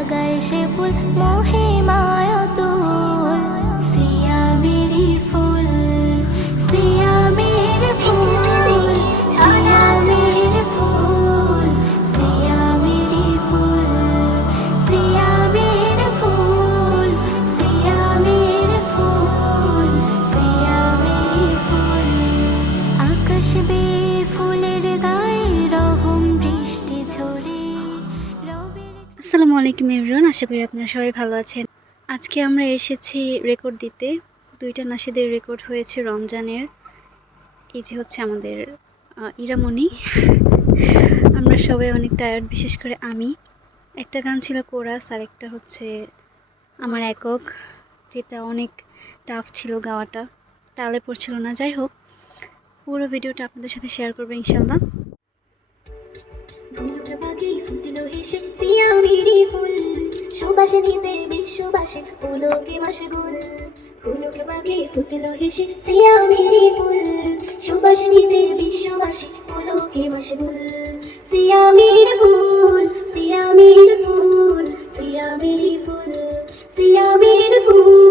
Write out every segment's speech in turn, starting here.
দিল জাগায় সে ফুল মোহে আশা করি আপনারা সবাই ভালো আছেন। আজকে আমরা এসেছি রেকর্ড দিতে। দুইটা নাসিদের রেকর্ড হয়েছে রমজানের। এই যে হচ্ছে আমাদের ইরামণি। আমরা সবাই অনেক টায়ার্ড বিশেষ করে আমি। একটা গান ছিল কোরাস, আর একটা হচ্ছে আমার একক, যেটা অনেক টাফ ছিল গাওয়াটা। তালে পড়ছিল না, যাই হোক। পুরো ভিডিওটা আপনাদের সাথে শেয়ার করব ইনশাল্লাহ। ফুলকে পাখি ফুটলো হেসে সিয়ামিরি ফুল সুবাসিনীতে বিশ্ববাসে ফুলকে মশগুল ফুলকে পাখি ফুটলো হেসে সিয়ামিরি ফুল সুবাসিনীতে বিশ্ববাসে ফুলকে মশগুল সিয়ামির ফুল সিয়ামির ফুল সিয়ামিরি ফুল সিয়ামির ফুল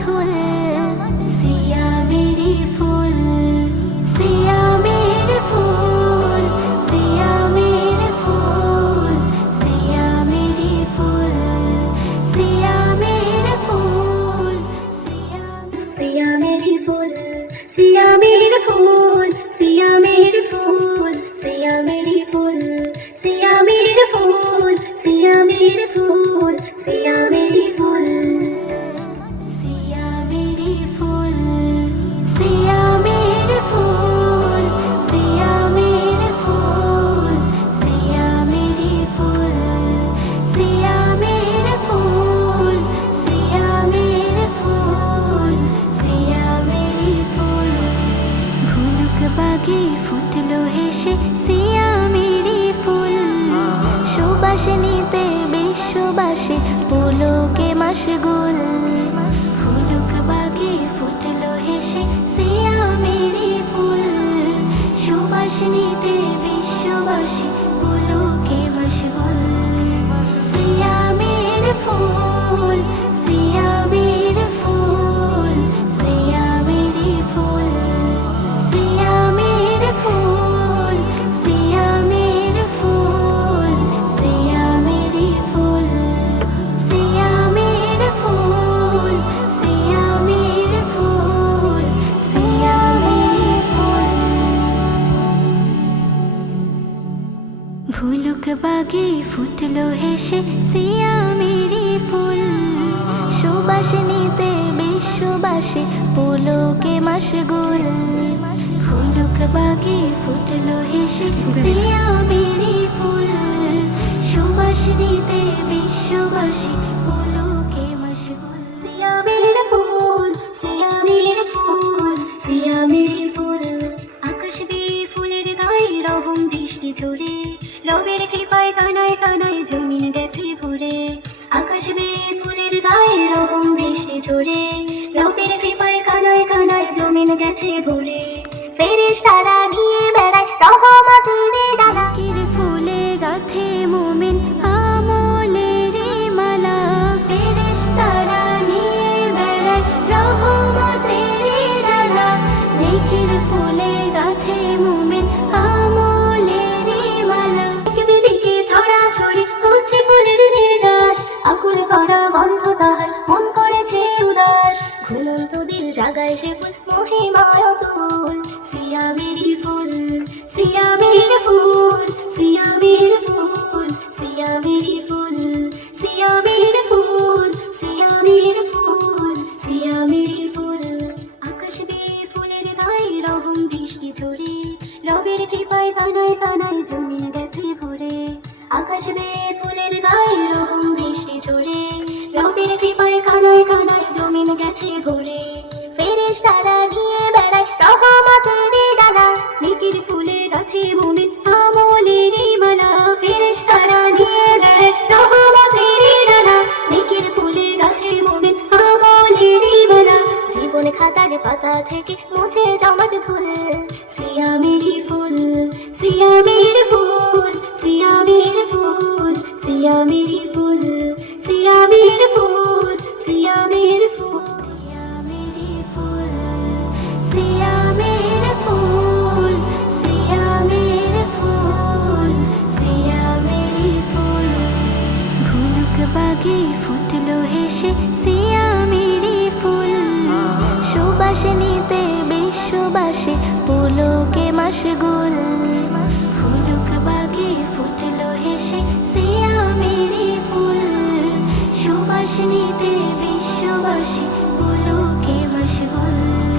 ধুল মশগুল ফুলুক বাগে ফুটলো হেসে সিয়া মেরি ফুল সুবাসিনী ফুটলো হেসে, সিয়া মেরি ফুল, সুবাসিনীতে বিশ্ববাসী, পুলকে গোল ফুলুক বাগে ফুটলো হেসে, সিয়া মেরি ফুল, সুবাসিনীতে বিশ্ববাসী গেছে ভরে ফেরেশ তারা নিয়ে বেড়ায় রহমতের ডালা। ফুলে গাথে মুমিন আমলের মালা। ফেরেশ তারা নিয়ে বেড়ায় রহমতের ডালা। নেকির ফুলে গাথে মুমিন আমলের মালা। দিকে ছড়া ছড়ি হচ্ছে ফুলের নির্যাস। আকুল করা গন্ধ তাহার মন করেছে উদাস। ঘুমন্ত দিল জাগায় সে ফুল মহিমায় কৃপায় কানায় কানায় জমিন গেছে ভরে। আকাশ বেয়ে ফুলের গায়ে রকম বৃষ্টি ঝরে। রবের কৃপায় কানায় কানায় জমিন গেছে ভরে। মশগুল ফুলুক বাগে ফুটলো হেসে সিয়া মেরি ফুল সুবাসিনীতে বিশ্ববাসী পুলকে মশগুল